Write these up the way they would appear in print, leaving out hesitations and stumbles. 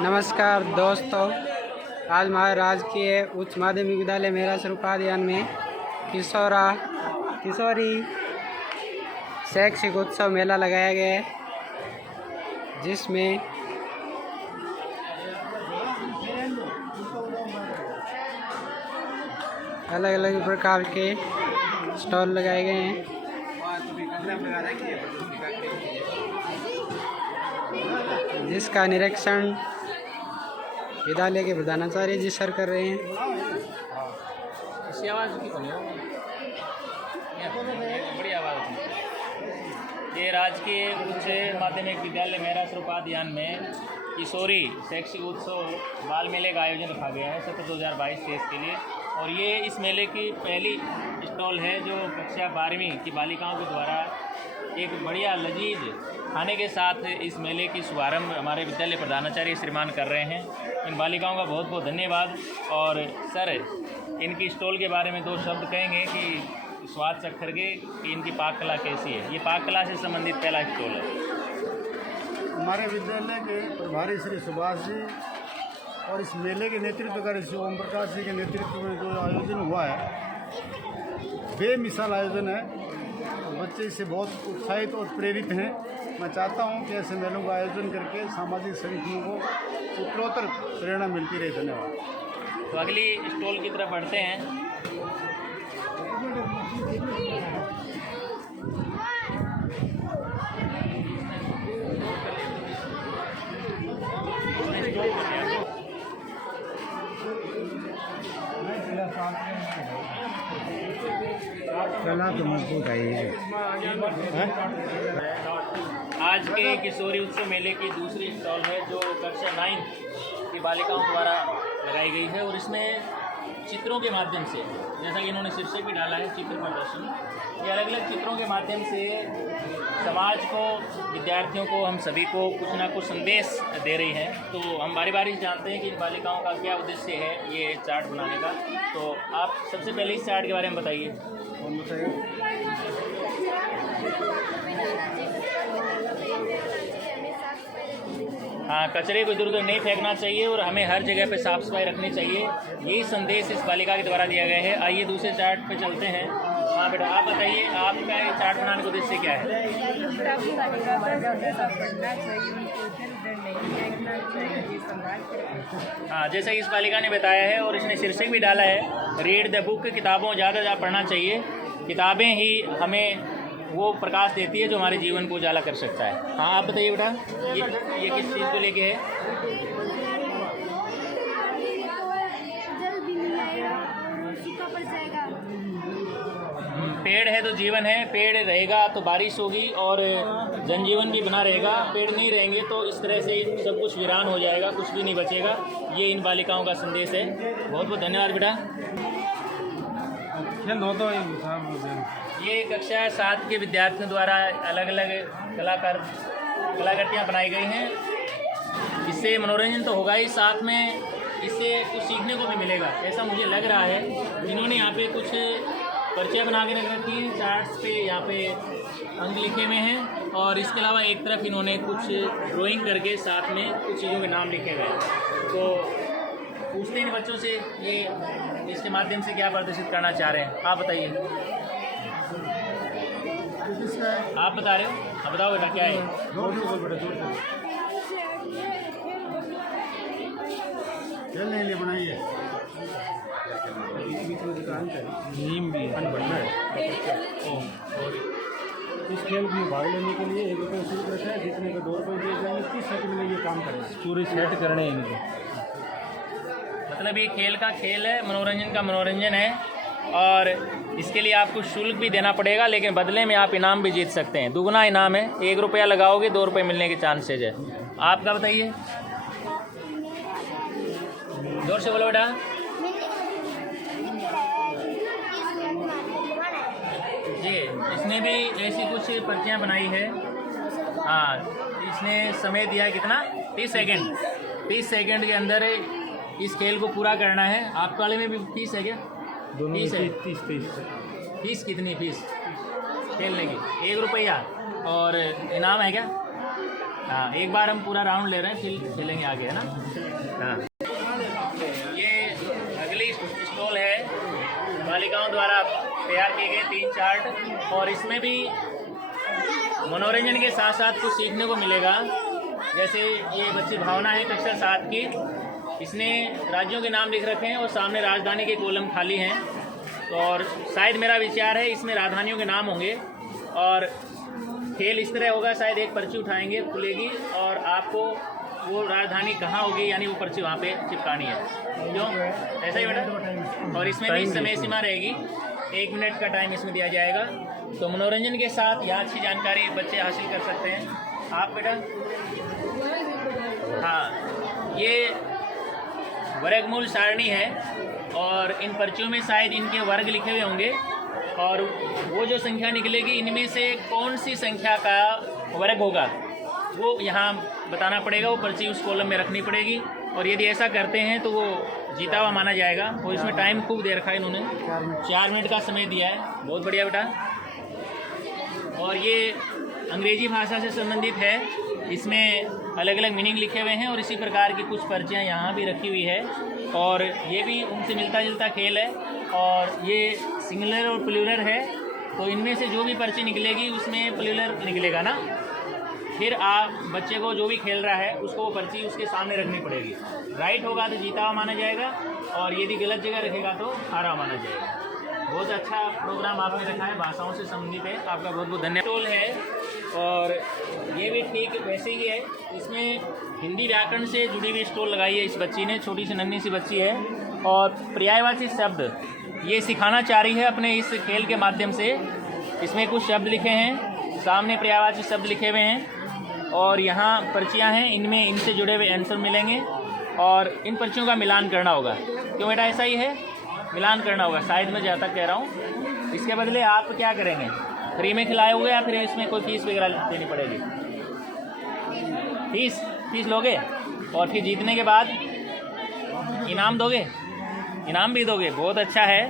नमस्कार दोस्तों, आज राजकीय उच्च माध्यमिक विद्यालय मेरा उपाध्यान में किशोरी शैक्षिक उत्सव मेला लगाया गया है, जिसमें अलग अलग प्रकार के स्टॉल लगाए गए हैं। जिसका निरीक्षण विद्यालय के प्रधानाचार्य जी सर कर रहे हैं। बड़ी आवाज़। ये राजकीय उच्च माध्यमिक विद्यालय मेरा उपाध्यान में किशोरी शैक्षिक उत्सव बाल मेले का आयोजन रखा गया है सत्र 2022-23 के लिए। और ये इस मेले की पहली स्टॉल है जो कक्षा 12वीं की बालिकाओं के द्वारा एक बढ़िया लजीज खाने के साथ इस मेले की शुभारंभ हमारे विद्यालय प्रधानाचार्य श्रीमान कर रहे हैं। इन बालिकाओं का बहुत बहुत धन्यवाद। और सर, इनकी स्टॉल के बारे में दो शब्द कहेंगे कि स्वाद चख करके कि इनकी पाक कला कैसी है। ये पाक कला से संबंधित पहला स्टॉल है। हमारे विद्यालय के प्रभारी श्री सुभाष जी और इस मेले के नेतृत्व कर श्री ओम प्रकाश जी के नेतृत्व में जो आयोजन हुआ है, बेमिसाल आयोजन है। बच्चे इससे बहुत उत्साहित और प्रेरित हैं। मैं चाहता हूं कि ऐसे मेलों का आयोजन करके सामाजिक संगठनों को उत्तरोत्तर प्रेरणा मिलती रहे। धन्यवाद। तो अगली स्टॉल की तरफ बढ़ते हैं। कला तो मजबूत है। आज के किशोरी उत्सव मेले की दूसरी स्टॉल है जो कक्षा 9 की बालिकाओं द्वारा लगाई गई है। और इसमें चित्रों के माध्यम से, जैसा कि इन्होंने शीर्षक भी डाला है, चित्र प्रदर्शन, ये अलग अलग चित्रों के माध्यम से समाज को, विद्यार्थियों को, हम सभी को कुछ ना कुछ संदेश दे रही हैं। तो हम बारी बारी जानते हैं कि इन बालिकाओं का क्या उद्देश्य है ये चार्ट बनाने का। तो आप सबसे पहले इस चार्ट के बारे में बताइए। हाँ, कचरे को इधर उधर नहीं फेंकना चाहिए और हमें हर जगह पे साफ सफाई रखनी चाहिए। यही संदेश इस बालिका के द्वारा दिया गया है। आइए दूसरे चार्ट पे चलते हैं। हाँ बेटा, आप बताइए, आपका ये चार्ट बनाने का उद्देश्य क्या है? हाँ, जैसे इस बालिका ने बताया है और इसने शीर्षक भी डाला है, रीड द बुक। किताबों ज़्यादा ज़्यादा पढ़ना चाहिए। किताबें ही हमें वो प्रकाश देती है जो हमारे जीवन को उजाला कर सकता है। हाँ, आप बताइए बेटा, ये किस चीज़ को लेके है? पेड़ है तो जीवन है। पेड़ रहेगा तो बारिश होगी और जनजीवन भी बना रहेगा। पेड़ नहीं रहेंगे तो इस तरह से सब कुछ वीरान हो जाएगा, कुछ भी नहीं बचेगा। ये इन बालिकाओं का संदेश है। बहुत बहुत धन्यवाद बेटा। ये कक्षा 7 के विद्यार्थियों द्वारा अलग अलग कलाकृतियाँ बनाई गई हैं। इससे मनोरंजन तो होगा ही, साथ में इससे कुछ सीखने को भी मिलेगा, ऐसा मुझे लग रहा है। इन्होंने यहाँ पे कुछ पर्चियाँ बना के रख रखी हैं चार्ट्स पे, यहाँ पे अंक लिखे हुए हैं। और इसके अलावा एक तरफ इन्होंने कुछ ड्राइंग करके साथ में कुछ चीज़ों के नाम लिखे गए। तो पूछते हैं बच्चों से ये इसके माध्यम से क्या प्रदर्शित करना चाह रहे हैं। आप बताइए, आप बता रहे हो? आप बताओ बेटा, क्या है? खेलने के लिए बनाई है। नीम भी इस खेल में भाग लेने के लिए 1 रुपये शुल्क रखा है, जितने को 2 रुपये दिए जाएंगे। 30 सेकंड में ये काम करना है, पूरी सेट करने हैं इनको। मतलब ये खेल का खेल है, मनोरंजन का मनोरंजन है। और इसके लिए आपको शुल्क भी देना पड़ेगा, लेकिन बदले में आप इनाम भी जीत सकते हैं। दुगना इनाम है। 1 रुपया लगाओगे 2 रुपये मिलने के चांसेज है। आपका बताइए, जोर से बोलो बेटा। जी, इसने भी ऐसी कुछ पर्चियाँ बनाई है। हाँ, इसने समय दिया है कितना? 30 सेकेंड। 30 सेकेंड के अंदर इस खेल को पूरा करना है। आपके वाले में भी 30 है क्या? दोनों 30 है। 30। फीस कितनी? फीस खेलने की 1 रुपया। और इनाम है क्या? हाँ, एक बार हम पूरा राउंड ले रहे हैं, फिर खेलेंगे आगे, है ना। हाँ, ये अगली स्टॉल है, बालिकाओं द्वारा तैयार किए गए 3 चार्ट, और इसमें भी मनोरंजन के साथ साथ कुछ सीखने को मिलेगा। जैसे ये बच्ची भावना है कक्षा 7 की, इसने राज्यों के नाम लिख रखे हैं और सामने राजधानी के कॉलम खाली हैं। तो और शायद मेरा विचार है इसमें राजधानियों के नाम होंगे, और खेल इस तरह होगा, शायद एक पर्ची उठाएंगे, खुलेगी और आपको वो राजधानी कहाँ होगी यानी वो पर्ची वहाँ पे चिपकानी है, क्यों ऐसा ही बेटा। और इसमें भी समय सीमा रहेगी, 1 मिनट का टाइम इसमें दिया जाएगा। तो मनोरंजन के साथ यहाँ अच्छी जानकारी बच्चे हासिल कर सकते हैं। आप बेटा, हाँ, ये वर्गमूल सारणी है और इन पर्चियों में शायद इनके वर्ग लिखे हुए होंगे, और वो जो संख्या निकलेगी इनमें से कौन सी संख्या का वर्ग होगा वो यहाँ बताना पड़ेगा, वो पर्ची उस कॉलम में रखनी पड़ेगी। और यदि ऐसा करते हैं तो वो जीता हुआ माना जाएगा। और इसमें टाइम खूब दे रखा है इन्होंने, 4 मिनट का समय दिया है, बहुत बढ़िया बेटा। और ये अंग्रेजी भाषा से संबंधित है, इसमें अलग अलग मीनिंग लिखे हुए हैं, और इसी प्रकार की कुछ पर्चियाँ यहाँ भी रखी हुई है, और ये भी उनसे मिलता जुलता खेल है। और ये सिंगुलर और प्लूरल है, तो इनमें से जो भी पर्ची निकलेगी उसमें प्लूरल निकलेगा ना, फिर आप बच्चे को जो भी खेल रहा है उसको वो पर्ची उसके सामने रखनी पड़ेगी। राइट होगा तो जीता हुआ माना जाएगा, और यदि गलत जगह रखेगा तो हारा माना जाएगा। बहुत अच्छा प्रोग्राम आपने रखा है, भाषाओं से संबंधित है, आपका बहुत बहुत धन्यवाद। टोल है, और ये भी ठीक वैसे ही है, इसमें हिंदी व्याकरण से जुड़ी हुई स्टॉल लगाई है इस बच्ची ने, छोटी सी नन्ही सी बच्ची है, और पर्यायवाची शब्द ये सिखाना चाह रही है अपने इस खेल के माध्यम से। इसमें कुछ शब्द लिखे हैं, सामने पर्यायवाची शब्द लिखे हुए हैं, और यहाँ पर्चियाँ हैं, इनमें इनसे जुड़े हुए आंसर मिलेंगे, और इन पर्चियों का मिलान करना होगा। क्यों बेटा, ऐसा ही है, मिलान करना होगा, शायद मैं जहाँ तक कह रहा हूँ। इसके बदले आप क्या करेंगे, फ्री में खिलाए हुए या फिर इसमें कोई फीस वगैरह देनी पड़ेगी? फीस लोगे, और फिर जीतने के बाद इनाम दोगे, इनाम भी दोगे, बहुत अच्छा है।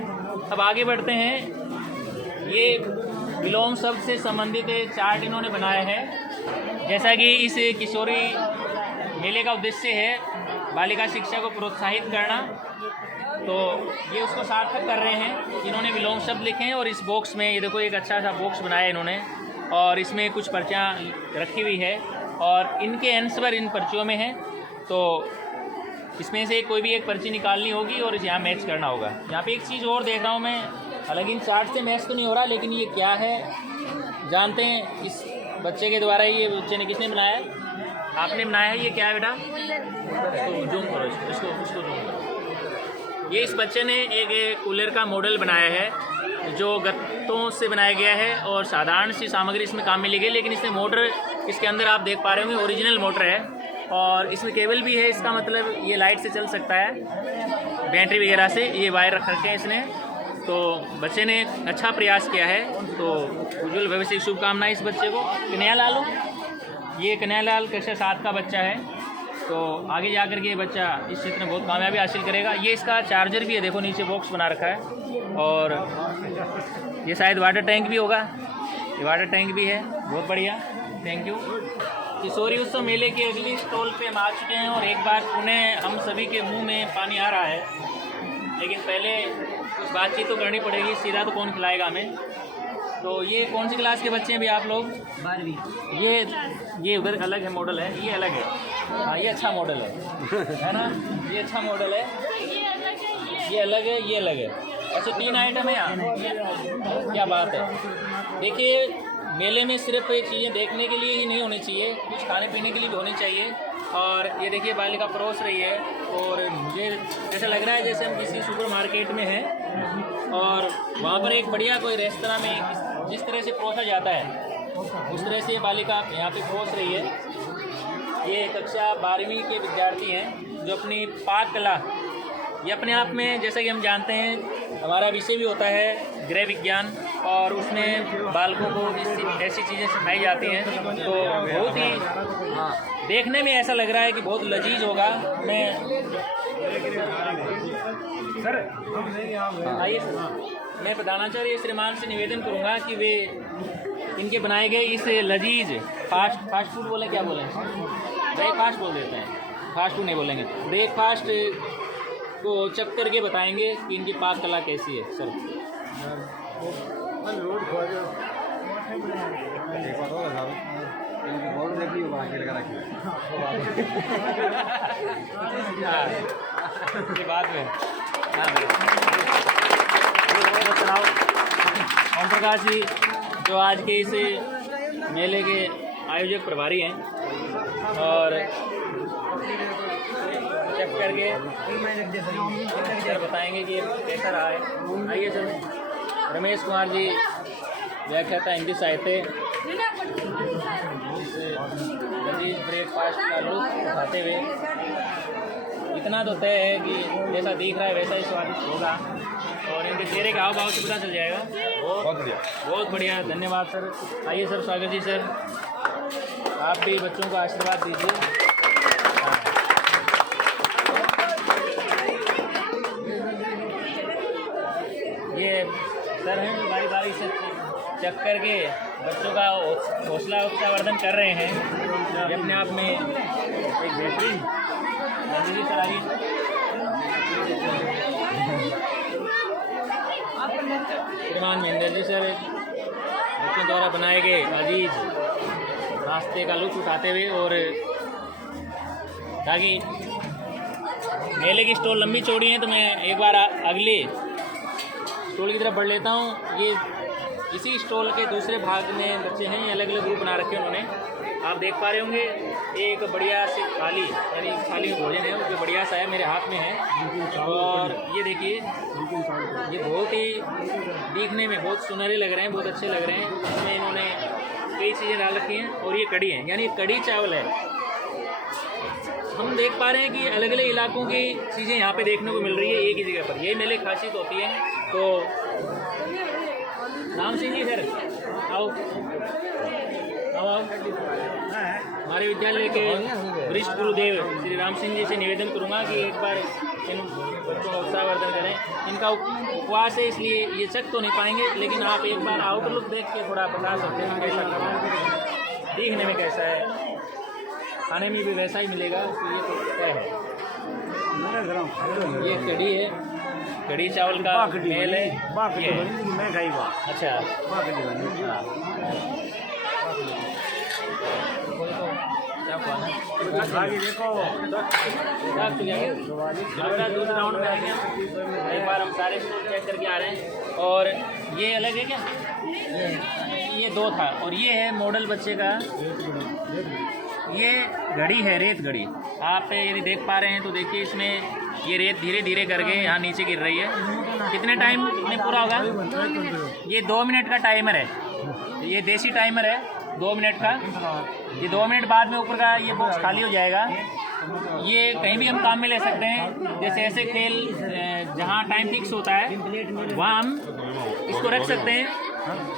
अब आगे बढ़ते हैं। ये विलोम शब्द से संबंधित चार्ट इन्होंने बनाया है। जैसा कि इस किशोरी मेले का उद्देश्य है बालिका शिक्षा को प्रोत्साहित करना, तो ये उसको सार्थक कर रहे हैं। इन्होंने विलोम शब्द लिखे हैं, और इस बॉक्स में ये देखो एक अच्छा सा बॉक्स बनाया इन्होंने, और इसमें कुछ पर्चियाँ रखी हुई है, और इनके आंसर इन पर्चियों में है। तो इसमें से कोई भी एक पर्ची निकालनी होगी और यहाँ मैच करना होगा। यहाँ पे एक चीज़ और देख रहा हूँ मैं, हालांकि इन चार्ट से मैच तो नहीं हो रहा, लेकिन ये क्या है जानते हैं? इस बच्चे के द्वारा ये बच्चे ने किसने बनाया है? आपने बनाया है। ये क्या है बेटा? इसको जूम करो, इसको जूम करो। ये इस बच्चे ने एक कूलर का मॉडल बनाया है जो गत्तों से बनाया गया है, और साधारण सी सामग्री इसमें काम में ली गई, लेकिन इसमें मोटर इसके अंदर आप देख पा रहे होंगे ओरिजिनल मोटर है, और इसमें केबल भी है। इसका मतलब ये लाइट से चल सकता है, बैटरी वगैरह से। ये वायर रख रखे हैं इसने। तो बच्चे ने अच्छा प्रयास किया है, तो उज्जवल भविष्य की शुभकामनाएं इस बच्चे को। कन्हैया लाल, ये कन्हैया लाल कक्षा 7 का बच्चा है, तो आगे जाकर के ये बच्चा इस क्षेत्र में बहुत कामयाबी हासिल करेगा। ये इसका चार्जर भी है, देखो नीचे बॉक्स बना रखा है, और ये शायद वाटर टैंक भी होगा, ये वाटर टैंक भी है। बहुत बढ़िया, थैंक यू। किशोरी उत्सव मेले की अगली स्टॉल पे हम आ चुके हैं, और एक बार पुनः हम सभी के मुंह में पानी आ रहा है, लेकिन पहले कुछ बातचीत तो करनी पड़ेगी, सीधा तो कौन खिलाएगा हमें। तो ये कौन सी क्लास के बच्चे हैं भी आप लोग? 12वीं। ये उधर अलग है मॉडल है, ये अलग है। हाँ, ये अच्छा मॉडल है ना? ये अच्छा मॉडल है, ये अलग है, ये अलग है। अच्छा, 3 आइटम है यहाँ, क्या बात है। देखिए, मेले में सिर्फ ये चीज़ें देखने के लिए ही नहीं होनी चाहिए, कुछ खाने पीने के लिए भी होनी चाहिए। और ये देखिए बालिका परोस रही है, और मुझे जैसा लग रहा है जैसे हम किसी सुपर मार्केट में हैं, और वहाँ पर एक बढ़िया कोई रेस्तरां में जिस तरह से परोसा जाता है उस तरह से बालिका यहाँ पे परोस रही है। ये कक्षा 12वीं के विद्यार्थी हैं जो अपनी पाक कला, ये अपने आप में, जैसा कि हम जानते हैं हमारा विषय भी होता है गृह विज्ञान, और उसमें बालकों को ऐसी चीज़ें सिखाई जाती हैं, तो बहुत ही देखने में ऐसा लग रहा है कि बहुत लजीज होगा। मैं सर आइए सर, मैं प्रधानाचार्य श्रीमान से निवेदन करूंगा कि वे इनके बनाए गए इस लजीज फास्ट फूड बोले, क्या बोलें, ब्रेकफास्ट बोल देते हैं, फास्ट फूड नहीं बोलेंगे, ब्रेकफास्ट को चख करके बताएंगे कि इनकी पाक कला कैसी है सर। ये बात में ओम प्रकाश जी जो आज के इस मेले के आयोजक प्रभारी हैं और चेक करके सर बताएंगे कि कैसा रहा है। आइए सर। रमेश कुमार जी व्याख्याता हिंदी साहित्य, इस लजीज ब्रेकफास्ट का लुत्फ उठाते हुए इतना तो तय है कि जैसा दिख रहा है वैसा ही स्वादिष्ट होगा और इनके चेहरे का हाव भाव से पता चल जाएगा। बहुत बढ़िया, धन्यवाद सर। आइए सर, स्वागत जी सर, आप भी बच्चों को आशीर्वाद दीजिए। ये सर हैं जो बारी बारी से चेक करके बच्चों का हौसला उत्साहवर्धन कर रहे हैं, ये अपने आप में एक बेहतरीन। जी सर आइए। श्रीमान महेंद्र जी सर बच्चों द्वारा बनाए गए अजीज नाश्ते का लुत्फ उठाते हुए, और ताकि मेले की स्टॉल लंबी चौड़ी है तो मैं एक बार अगले स्टॉल की तरफ बढ़ लेता हूँ। ये इसी स्टॉल के दूसरे भाग में बच्चे हैं, ये अलग अलग ग्रुप बना रखे हैं उन्होंने, आप देख पा रहे होंगे। एक बढ़िया सी थाली, यानी थाली में भोजन है, वो बढ़िया सा है, मेरे हाथ में है। और ये देखिए, ये बहुत ही दिखने में बहुत सुनहरे लग रहे हैं, बहुत अच्छे लग रहे हैं। इसमें इन्होंने कई चीज़ें डाल रखी हैं और ये कड़ी है, यानी कड़ी चावल है। हम देख पा रहे हैं कि अलग अलग इलाकों की चीज़ें यहाँ पे देखने को मिल रही है एक ही जगह पर। ये मेले की खासियत होती है। तो राम सिंह जी सर आओ आओ। हमारे विद्यालय के वरिष्ठ गुरुदेव श्री राम सिंह जी से निवेदन करूंगा कि एक बार इन बच्चों का उत्साहवर्धन करें। इनका उपवास है इसलिए ये चख तो नहीं पाएंगे, लेकिन आप एक बार आउटलुक देख के थोड़ा बता सकते हैं कैसा करना, दिखने में कैसा है, खाने में भी वैसा ही मिलेगा, इसलिए तो तय है। ये कड़ी है, कड़ी चावल का मेल है। अच्छा आगे देखो दूसरे राउंड में आएंगे हम। एक बार हम सारे स्टोर चेक करके आ रहे हैं। और ये अलग है क्या? ये दो था। और ये है मॉडल बच्चे का, ये घड़ी है, रेत घड़ी। आप यदि देख पा रहे हैं तो देखिए, इसमें ये रेत धीरे धीरे करके यहाँ नीचे गिर रही है। कितने टाइम में पूरा होगा? ये 2 मिनट का टाइमर है, ये देसी टाइमर है 2 मिनट का। ये 2 मिनट बाद में ऊपर का ये बॉक्स खाली हो जाएगा। ये कहीं भी हम काम में ले सकते हैं, जैसे ऐसे खेल जहाँ टाइम फिक्स होता है वहाँ हम इसको रख सकते हैं।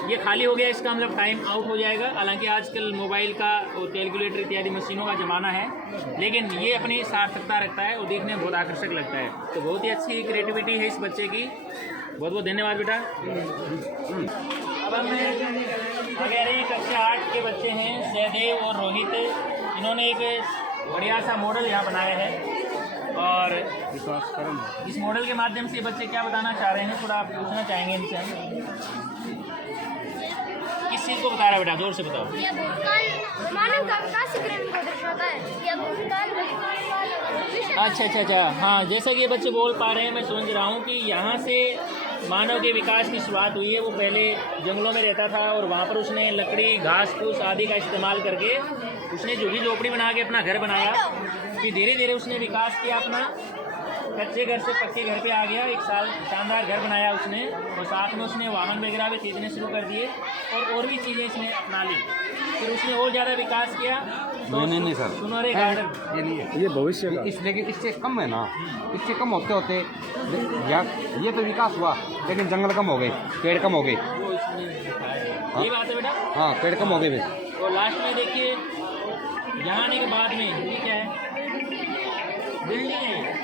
ये खाली हो गया, इसका मतलब टाइम आउट हो जाएगा। हालांकि आजकल मोबाइल का और कैलकुलेटर इत्यादि मशीनों का ज़माना है, लेकिन ये अपनी सार्थकता रखता है और देखने में बहुत आकर्षक लगता है। तो बहुत ही अच्छी क्रिएटिविटी है इस बच्चे की। बहुत बहुत धन्यवाद बेटा। अब हम अगर कक्षा 8 के बच्चे हैं, सहदेव और रोहित, इन्होंने एक बढ़िया सा मॉडल यहाँ बनाया है। और इस मॉडल के माध्यम से बच्चे क्या बताना चाह रहे हैं, थोड़ा आप पूछना चाहेंगे इनसे हम। किस चीज़ को बता रहा है बेटा, जोर से बताओ। ये भूतकाल मानव का विकासीकरण को दर्शाता है। ये भूतकाल अच्छा, हाँ, जैसा कि ये बच्चे बोल पा रहे हैं, मैं समझ रहा हूँ कि यहाँ से मानव के विकास की शुरुआत हुई है। वो पहले जंगलों में रहता था और वहाँ पर उसने लकड़ी, घास फूस आदि का इस्तेमाल करके उसने झुग्गी झोपड़ी बना के अपना घर बनाया। फिर धीरे धीरे उसने विकास किया, अपना कच्चे घर से पक्के घर पे आ गया। एक साल शानदार घर बनाया उसने, और साथ में उसने वाहन वगैरह भी खरीदने शुरू कर दिए और भी चीज़ें इसने अपना ली। फिर उसने और ज़्यादा विकास किया। तो नहीं सर, सुनहरे गार्डन ये नहीं है, ये भविष्य का। लेकिन इससे कम है ना, इससे कम होते होते ये तो विकास हुआ, लेकिन जंगल कम हो गए, पेड़ कम हो गए। वो इसमें ये बात है बेटा। हाँ, पेड़ कम हो गए फिर। और लास्ट में देखिए, यहाँ आने के बाद में ये क्या है, बिल्डिंग है।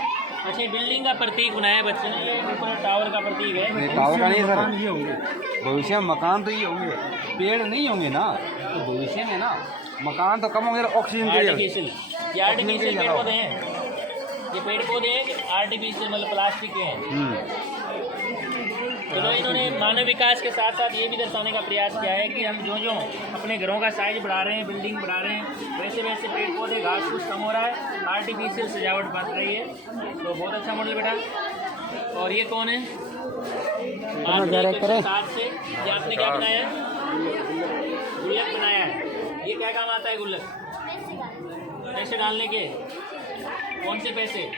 अच्छा, बिल्डिंग का प्रतीक बनाया है बच्चे ने, ये ऊपर टावर का प्रतीक है। नहीं, टावर का नहीं सर, भविष्य में मकान तो ये होंगे, पेड़ नहीं होंगे ना, तो भविष्य में ना मकान तो कम होंगे, ऑक्सीजन के लिए आर्टिफिशियल, ये आर्टिफिशियल पेड़ पौधे हैं, ये पेड़ पौधे हैं आर्टिफिशियल, मतलब प्लास्टिक के हैं। चलो, इन्होंने मानव विकास के साथ साथ ये भी दर्शाने का प्रयास किया है कि हम जो जो अपने घरों का साइज बढ़ा रहे हैं, बिल्डिंग बढ़ा रहे हैं, वैसे वैसे पेड़ पौधे घास फूस कम हो रहा है, आर्टिफिशियल सजावट बन रही है। तो बहुत अच्छा मॉडल बेटा। और ये कौन है? आपने कुछ साथ से ये आपने क्या बनाया है? गुल्लक बनाया है। ये क्या काम आता है गुल्लक? पैसे डालने के। कौन से पैसे?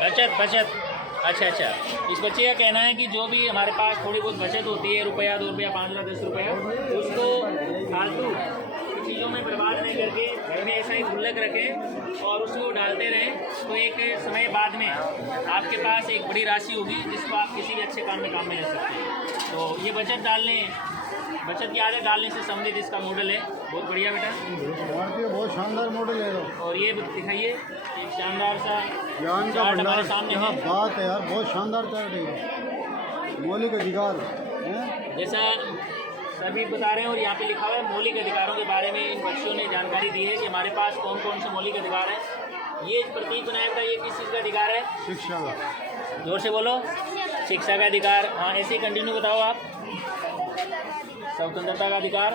बचत, बचत। अच्छा अच्छा, इस बच्चे का कहना है कि जो भी हमारे पास थोड़ी बहुत बचत होती है, रुपया 2 रुपया 5 रुपया 10 रुपया, उसको फालतू चीज़ों में बर्बाद नहीं करके घर में ऐसा ही गुल्लक रखें और उसको डालते रहें, तो एक समय बाद में आपके पास एक बड़ी राशि होगी जिसको आप किसी भी अच्छे काम में ले सकते हैं। तो ये बचत की आदत डालने से संबंधित इसका मॉडल है। बहुत बढ़िया बेटा, बहुत शानदार मॉडल है। और ये दिखाइए एक शानदार सा ज्ञान का चार्ट भंडार हमारे सामने यहाँ है। बात है यार, बहुत शानदार चार्ट है, मौलिक अधिकार है। जैसा सभी बता रहे हैं, और यहाँ पे लिखा हुआ है मौलिक अधिकारों के बारे में इन बच्चों ने जानकारी दी है कि हमारे पास कौन कौन से मौलिक अधिकार हैं। ये प्रतीक बनाया था, ये किस चीज़ का अधिकार है? शिक्षा का। जोर से बोलो। शिक्षा का अधिकार। हाँ, ऐसे ही कंटिन्यू बताओ आप। स्वतंत्रता का अधिकार।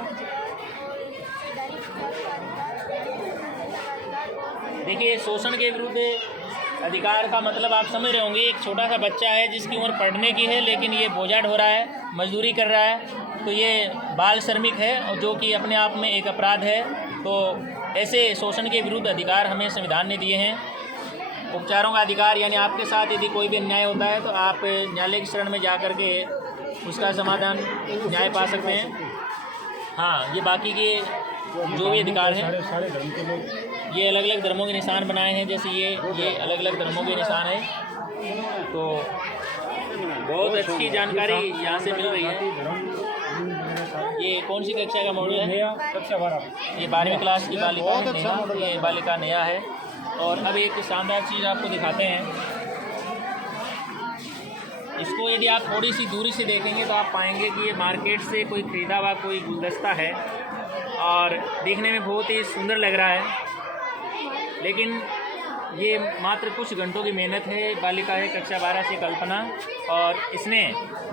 देखिए, शोषण के विरुद्ध अधिकार का मतलब आप समझ रहे होंगे। एक छोटा सा बच्चा है जिसकी उम्र पढ़ने की है, लेकिन ये बोझा ढो रहा है, मजदूरी कर रहा है, तो ये बाल श्रमिक है, और जो कि अपने आप में एक अपराध है। तो ऐसे शोषण के विरुद्ध अधिकार हमें संविधान ने दिए हैं। उपचारों का अधिकार, यानी आपके साथ यदि कोई भी अन्याय होता है तो आप न्यायालय की शरण में जा कर के उसका समाधान न्याय पा सकते हैं। हाँ, ये बाकी के जो भी अधिकार हैं, ये अलग अलग धर्मों के निशान बनाए हैं, जैसे ये अलग अलग धर्मों के निशान है। तो बहुत अच्छी जानकारी यहाँ से मिल रही है। ये कौन सी कक्षा का मॉडल है? कक्षा 12। ये 12वीं क्लास की बालिका बहुत है, अच्छा नेहा। मॉडल ये है। बालिका नेहा है। और अब एक शानदार चीज़ आपको दिखाते हैं। इसको यदि आप थोड़ी सी दूरी से देखेंगे तो आप पाएंगे कि ये मार्केट से कोई ख़रीदा हुआ कोई गुलदस्ता है, और देखने में बहुत ही सुंदर लग रहा है, लेकिन ये मात्र कुछ घंटों की मेहनत है। बालिका है कक्षा 12 से कल्पना, और इसने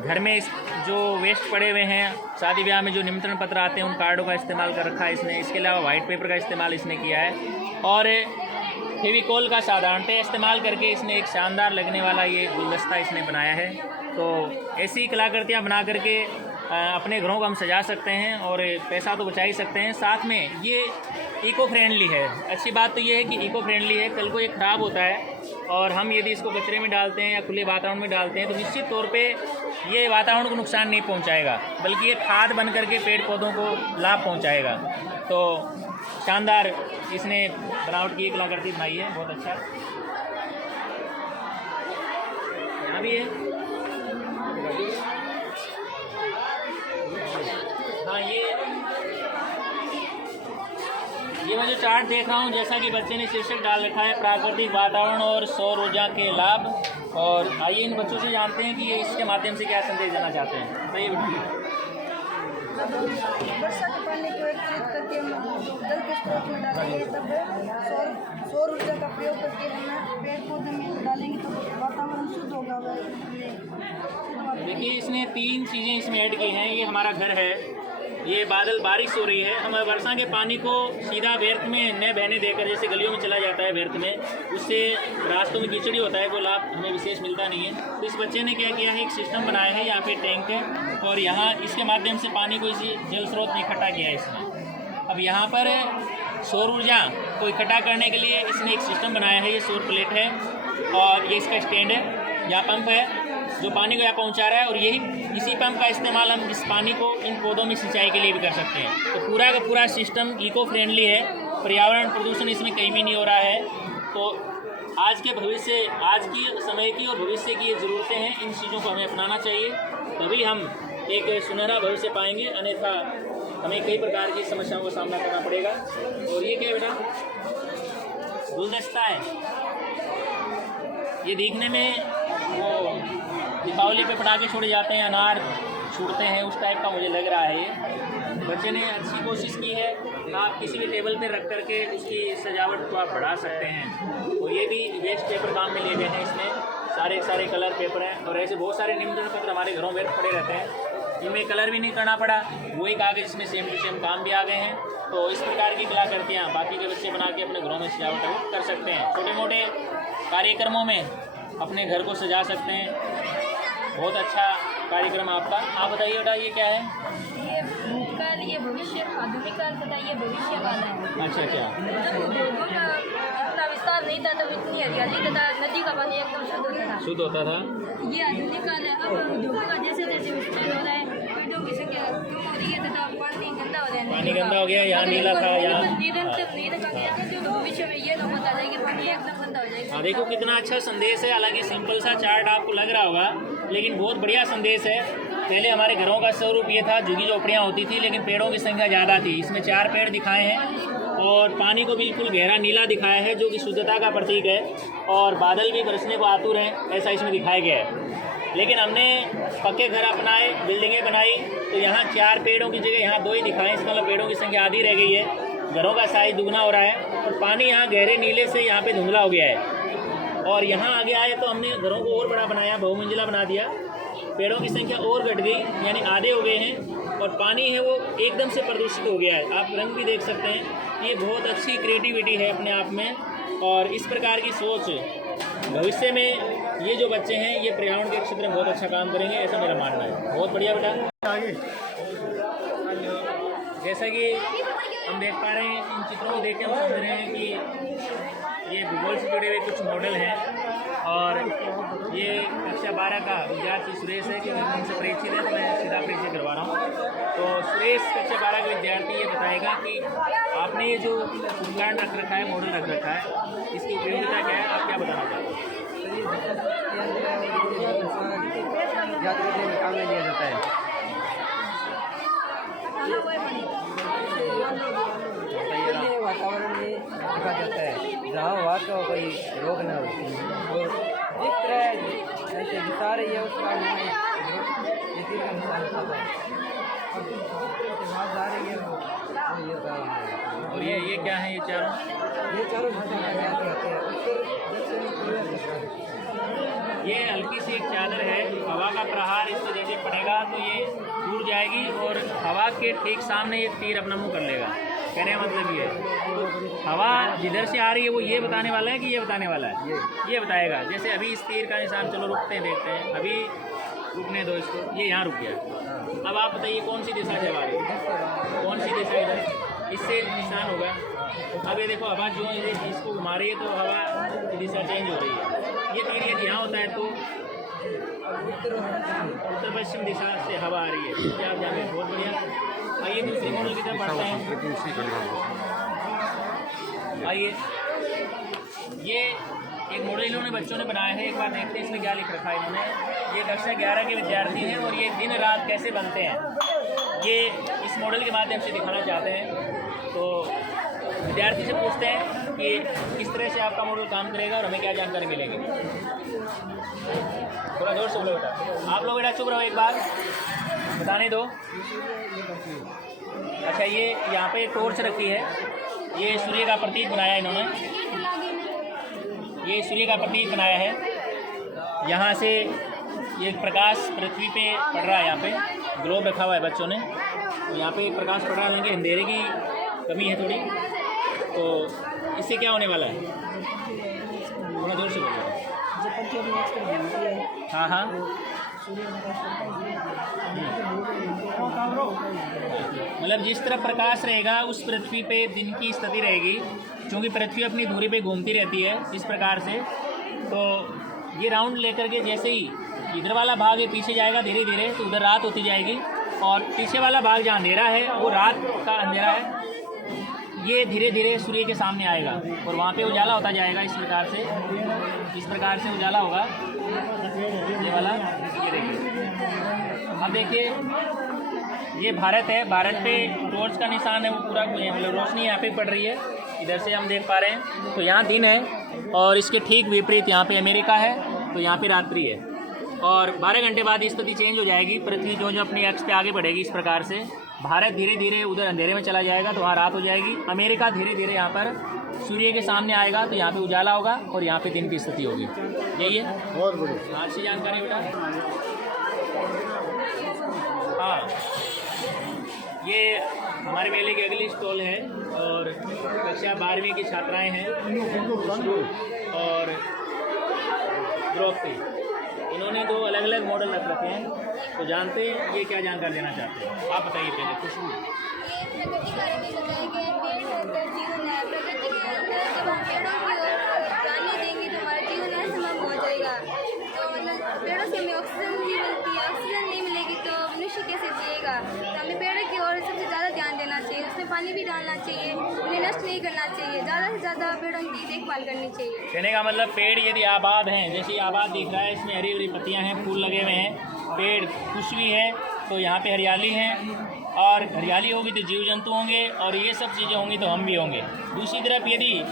घर में जो वेस्ट पड़े हुए हैं, शादी ब्याह में जो निमंत्रण पत्र आते हैं, उन कार्डों का इस्तेमाल कर रखा है इसने। इसके अलावा वाइट पेपर का इस्तेमाल इसने किया है, और फेविकोल का साधारणतः इस्तेमाल करके इसने एक शानदार लगने वाला ये गुलदस्ता इसने बनाया है। तो ऐसी कलाकृतियाँ बना करके अपने घरों को हम सजा सकते हैं और पैसा तो बचा ही सकते हैं। साथ में ये इको फ्रेंडली है। अच्छी बात तो ये है कि इको फ्रेंडली है। कल को ये ख़राब होता है और हम यदि इसको कचरे में डालते हैं या खुले वातावरण में डालते हैं तो निश्चित तौर पे ये वातावरण को नुकसान नहीं पहुंचाएगा, बल्कि ये खाद बन करके पेड़ पौधों को लाभ पहुंचाएगा। तो शानदार इसने बनावट की एक कलाकृति बनाई है, बहुत अच्छा। यहाँ भी है। हाँ, ये मैं जो चार्ट देख रहा हूँ, जैसा कि बच्चे ने शीर्षक डाल रखा है प्राकृतिक वातावरण और सौर ऊर्जा के लाभ। और आइए इन बच्चों से जानते हैं कि ये इसके माध्यम से क्या संदेश देना चाहते हैं। बताइए बेटा। वर्षा के पानी को एकत्रित करके हम जल के स्रोत में डालेंगे, तब सौर ऊर्जा का प्रयोग करके हम पेड़ पौधे में डालेंगे तो वातावरण शुद्ध होगा। देखिए, इसने 3 चीज़ें इसमें ऐड की हैं। ये हमारा घर है, ये बादल बारिश हो रही है, हम वर्षा के पानी को सीधा व्यर्थ में न बहने देकर, जैसे गलियों में चला जाता है व्यर्थ में, उससे रास्तों में कीचड़ी होता है, कोई लाभ हमें विशेष मिलता नहीं है। तो इस बच्चे ने क्या किया है, एक सिस्टम बनाया है। यहाँ पे टैंक है और यहाँ इसके माध्यम से पानी को इसी जल स्रोत में इकट्ठा किया है इसने। अब यहाँ पर सौर ऊर्जा को इकट्ठा करने के लिए इसने एक सिस्टम बनाया है। ये सौर प्लेट है और ये इसका स्टैंड है, यहाँ पंप है जो पानी को यहाँ पहुँचा रहा है, और यही इसी पंप का इस्तेमाल हम इस पानी को इन पौधों में सिंचाई के लिए भी कर सकते हैं। तो पूरा का पूरा सिस्टम इको फ्रेंडली है, पर्यावरण प्रदूषण इसमें कहीं भी नहीं हो रहा है। तो आज के भविष्य, आज की समय की और भविष्य की ये ज़रूरतें हैं, इन चीज़ों को हमें अपनाना चाहिए, तभी हम एक सुनहरा भविष्य पाएंगे, अन्यथा हमें कई प्रकार की समस्याओं का सामना करना पड़ेगा। और ये क्या बेटा, गुलदस्ता है। ये देखने में वो दीपावली पे पटाखे छोड़े जाते हैं, अनार छूटते हैं, उस टाइप का मुझे लग रहा है। ये बच्चे ने अच्छी कोशिश की है। आप किसी भी टेबल पे रख करके उसकी सजावट को आप बढ़ा सकते हैं। और ये भी वेस्ट पेपर काम में लिए गए हैं। इसमें सारे कलर पेपर हैं और ऐसे बहुत सारे निमंत्रण पत्र हमारे घरों में पड़े रहते हैं। इनमें कलर भी नहीं करना पड़ा, वही कागज़ इसमें सेम टू सेम काम भी आ गए हैं। तो इस प्रकार की कलाकृतियाँ बाकी के बच्चे बना के अपने घरों में सजावट कर सकते हैं। छोटे मोटे कार्यक्रमों में अपने घर को सजा सकते हैं। बहुत अच्छा कार्यक्रम आपका। आप बताइए बेटा, ये क्या है? ये भूतकाल, ये भविष्य, आधुनिक काल तथा ये भविष्य काल है। अच्छा, क्या? जब उद्योगों का इतना विस्तार नहीं था तब इतनी हरियाली तथा नदी का पानी एकदम शुद्ध होता था। ये आधुनिक काल है। अब उद्योगों का जैसे जैसे विस्तार हो रहा है, पेड़ों की संख्या कम हो रही है तथा पानी गंदा हो रहा है। पानी गंदा हो गया, यहाँ नीला था, यहाँ निरंतर नहीं रखा गया तो भविष्य में ये नौबत आ जाएगी, पानी एकदम गंदा हो जाएगा। हाँ, देखो कितना अच्छा संदेश है। हालांकि सिंपल सा चार्ट आपको लग रहा होगा, लेकिन बहुत बढ़िया संदेश है। पहले हमारे घरों का स्वरूप ये था, झुग्गी झोपड़ियाँ होती थी, लेकिन पेड़ों की संख्या ज़्यादा थी। इसमें 4 पेड़ दिखाए हैं और पानी को बिल्कुल गहरा नीला दिखाया है, जो कि शुद्धता का प्रतीक है। और बादल भी बरसने को आतुर हैं, ऐसा इसमें दिखाया गया है। लेकिन हमने पक्के घर अपनाए, बिल्डिंगें बनाई, तो यहाँ 4 पेड़ों की जगह यहाँ 2 ही दिखाएं। इसका मतलब पेड़ों की संख्या आधी रह गई है। घरों का साइज दुगना हो रहा है और पानी यहाँ गहरे नीले से यहाँ पे धुंधला हो गया है। और यहाँ आगे आए तो हमने घरों को और बड़ा बनाया, बहुमंजिला बना दिया। पेड़ों की संख्या और घट गई, यानी आधे हो गए हैं। और पानी है वो एकदम से प्रदूषित हो गया है। आप रंग भी देख सकते हैं। ये बहुत अच्छी क्रिएटिविटी है अपने आप में। और इस प्रकार की सोच भविष्य में ये जो बच्चे हैं, ये पर्यावरण के क्षेत्र में बहुत अच्छा काम करेंगे, ऐसा मेरा मानना है। बहुत बढ़िया बेटा। आगे जैसा कि हम देख पा रहे हैं, इन चित्रों को देख के हम समझ रहे हैं कि ये भूगोल से जुड़े हुए कुछ मॉडल हैं। और ये कक्षा 12 का विद्यार्थी सुरेश है, क्योंकि उनसे परिचित है तो मैं सीधा परिचय करवा रहा हूँ। तो सुरेश कक्षा 12 का विद्यार्थी ये बताएगा कि आपने ये जो उपकरण रख रखा है, मॉडल रख रखा है, इसकी उपयोगिता क्या है, आप क्या बताना चाहते हैं? काम में लिया जाता है। वातावरण में रखा जाता है जहाँ वहाँ का कोई रोग न हो। और जिस तरह ऐसे दिखा रही है उसका ये तीर का निशान खाता है और जिस तरह जा रही है वो ये और ये क्या है? ये चारों रहते हैं उत्तर दक्षिण। ये हल्की सी एक चादर है। हवा का प्रहार इस पर जैसे पड़ेगा तो ये दूर जाएगी और हवा के ठीक सामने ये तीर अपना मुंह कर लेगा। कहने का मतलब ये है, हवा जिधर से आ रही है वो ये बताने वाला है कि ये बताने वाला है? ये बताएगा। जैसे अभी इस तीर का निशान, चलो रुकते हैं, देखते हैं। अभी रुकने दो इसको, ये यहाँ रुक गया। अब आप बताइए कौन सी दिशा से आ रही है? कौन सी दिशा इधर? इससे निशान होगा। अब ये देखो, हवा जो इसको घुमा रही है तो हवा की दिशा चेंज हो रही है। ये तीर यदि यहाँ होता है तो उत्तर पश्चिम दिशा से हवा आ रही है। क्या आप जान रहे हैं? बहुत बढ़िया। आइए दूसरी मॉडल की तरफ बढ़ते हैं। आइए, ये एक मॉडल इन्होंने बच्चों ने बनाया है। एक बार देखते हैं इसमें क्या लिख रखा है इन्होंने। ये कक्षा 11 के विद्यार्थी हैं और ये दिन रात कैसे बनते हैं ये इस मॉडल के माध्यम से दिखाना चाहते हैं। तो विद्यार्थी से पूछते हैं कि किस तरह से आपका मॉडल काम करेगा और हमें क्या जानकारी मिलेगी। थोड़ा जोर से बोलो बेटा। आप लोग बेटा चुप रहो, एक बार बताने दो। अच्छा, ये यहाँ पे टॉर्च रखी है। ये सूर्य का प्रतीक बनाया इन्होंने। ये सूर्य का प्रतीक बनाया है। यहाँ से ये प्रकाश पृथ्वी पे पड़ रहा है। यहाँ पे ग्लोब रखा हुआ है बच्चों ने। तो यहाँ पे प्रकाश पड़ रहा है, लेकिन अंधेरे की कमी है थोड़ी। तो इससे क्या होने वाला है? थोड़ा जोर से बोलो। हाँ हाँ, मतलब जिस तरह प्रकाश रहेगा उस पृथ्वी पे दिन की स्थिति रहेगी, क्योंकि पृथ्वी अपनी दूरी पे घूमती रहती है इस प्रकार से। तो ये राउंड लेकर के जैसे ही इधर वाला भाग ये पीछे जाएगा धीरे धीरे, तो उधर रात होती जाएगी। और पीछे वाला भाग जहाँ अंधेरा है वो रात का अंधेरा है, ये धीरे धीरे सूर्य के सामने आएगा और वहाँ पे उजाला होता जाएगा। इस प्रकार से उजाला होगा। ये वाला, ये देखिए। अब देखिए ये भारत है, भारत पे टॉर्च का निशान है, वो पूरा मतलब रोशनी यहाँ पे पड़ रही है, इधर से हम देख पा रहे हैं। तो यहाँ दिन है और इसके ठीक विपरीत यहाँ पे अमेरिका है, तो यहाँ पे रात्रि है। और 12 घंटे बाद स्थिति चेंज हो जाएगी, पृथ्वी जो अपनी एक्स पे आगे बढ़ेगी इस प्रकार से। भारत धीरे धीरे उधर अंधेरे में चला जाएगा, तो वहाँ रात हो जाएगी। अमेरिका धीरे धीरे यहाँ पर सूर्य के सामने आएगा, तो यहाँ पे उजाला होगा और यहाँ पे दिन की स्थिति होगी। यही है बहुत बढ़िया। आज की जानकारी बेटा। हाँ, ये हमारे मेले की अगली स्टॉल है और कक्षा 12वीं की छात्राएं हैं और द्रौपदी, इन्होंने 2 अलग अलग मॉडल रख रखे हैं। तो जानते हैं ये क्या जानकारी देना चाहते हैं, आप बताइए पहले। खुशबू, प्रकृति के बारे में बताया गया है। पेड़ होकर जीवन है, प्रकृति के अंदर जब हम पेड़ों की ओर जाने देंगे तो हमारा जीवन असंभव हो जाएगा। तो मतलब पेड़ों से हमें ऑक्सीजन नहीं मिलती है, ऑक्सीजन नहीं मिलेगी तो मनुष्य कैसे जिएगा। तो हमें पेड़ों की ओर सबसे ज़्यादा ध्यान देना चाहिए, उसमें पानी भी डालना चाहिए, उन्हें नष्ट नहीं करना चाहिए, ज़्यादा से ज़्यादा पेड़ों की देखभाल करनी चाहिए। कहने का मतलब पेड़ यदि आबाद हैं, जैसे आबाद दिख रहा है, इसमें हरी हरी पत्तियां हैं, फूल लगे हुए हैं, पेड़ खुश भी है, तो यहाँ पे हरियाली है और हरियाली होगी तो जीव जंतु होंगे और ये सब चीज़ें होंगी तो हम भी होंगे। दूसरी तरफ यदि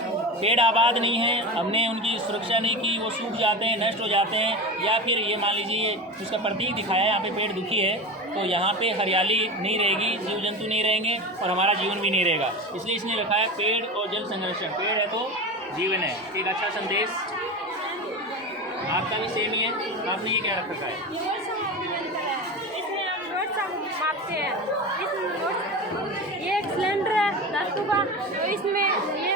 पेड़ आबाद नहीं हैं, हमने उनकी सुरक्षा नहीं की, वो सूख जाते हैं, नष्ट हो जाते हैं, या फिर ये मान लीजिए उसका प्रतीक दिखाया है यहाँ पे पेड़ दुखी है, तो यहाँ पे हरियाली नहीं रहेगी, जीव जंतु नहीं रहेंगे और हमारा जीवन भी नहीं रहेगा। इसलिए इसने रखा है पेड़ और जल संरक्षण। पेड़ है तो जीवन है, एक अच्छा संदेश। आपका भी सेम ही है, आपने ये क्या रख रखा है? इसमें हम रोड मापते हैं। ये एक सिलेंडर है धातु का, तो इसमें ये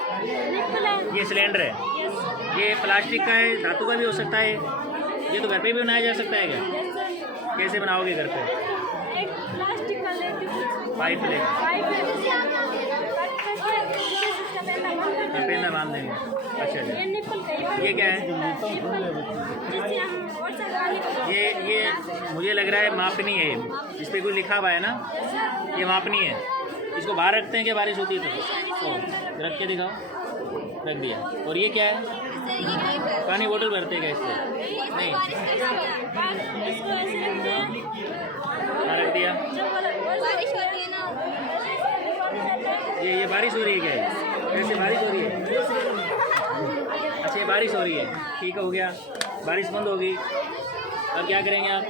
निकल है। ये सिलेंडर है, ये प्लास्टिक का है, धातु का भी हो सकता है। ये तो घर पे भी बनाया जा सकता है क्या? कैसे बनाओगे घर पे? एक प्लास्टिक का पाइप ले, पाइप पेन बांध देंगे। अच्छा अच्छा, ये निकल गई। ये क्या है? जिससे हम बहुत सारे पानी को ये मुझे लग रहा है मापनी है, इस पर कुछ लिखा हुआ है ना, ये मापनी है। इसको बाहर रखते हैं क्या बारिश होती है तो रख के दिखाओ, रख दिया। और ये क्या है? पानी बोतल भरते क्या इससे? नहीं, रख दिया। ये बारिश हो रही है क्या? कैसे बारिश हो रही है? अच्छा, ये बारिश हो रही है, ठीक हो गया। बारिश बंद होगी, अब क्या करेंगे आप?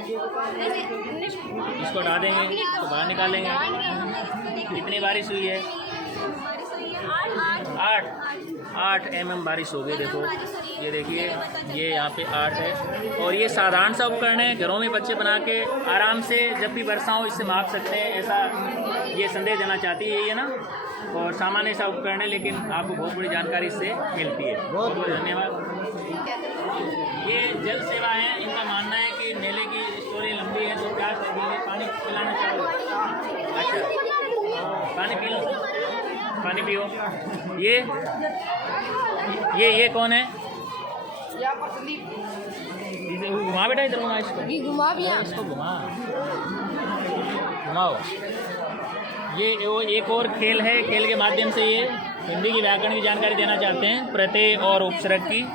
इसको हटा देंगे तो बाहर निकालेंगे। कितनी बारिश हुई है? 8 mm बारिश हो गई। देखो ये देखिए, ये यहाँ पे 8 है। और ये साधारण सा उपकरण है, घरों में बच्चे बना के आराम से जब भी वर्षा हो इससे माप सकते हैं, ऐसा ये संदेश देना चाहती है ये ना। और सामान्य सा उपकरण है, लेकिन आपको बहुत बड़ी जानकारी इससे मिलती है। बहुत बहुत धन्यवाद। ये जल सेवा है, इनका मानना है कि मेले की स्टोरी लंबी है तो प्यास लगी है, पानी पिलाना चाहो। अच्छा, पानी पी लो, पानी पियो। ये कौन है? घुमा बेटा, इधर घुमा, इसको घुमा भी इसको घुमाओ। ये वो एक और खेल है, खेल के माध्यम से ये हिंदी की व्याकरण की जानकारी देना चाहते हैं, प्रत्यय और उपसर्ग की।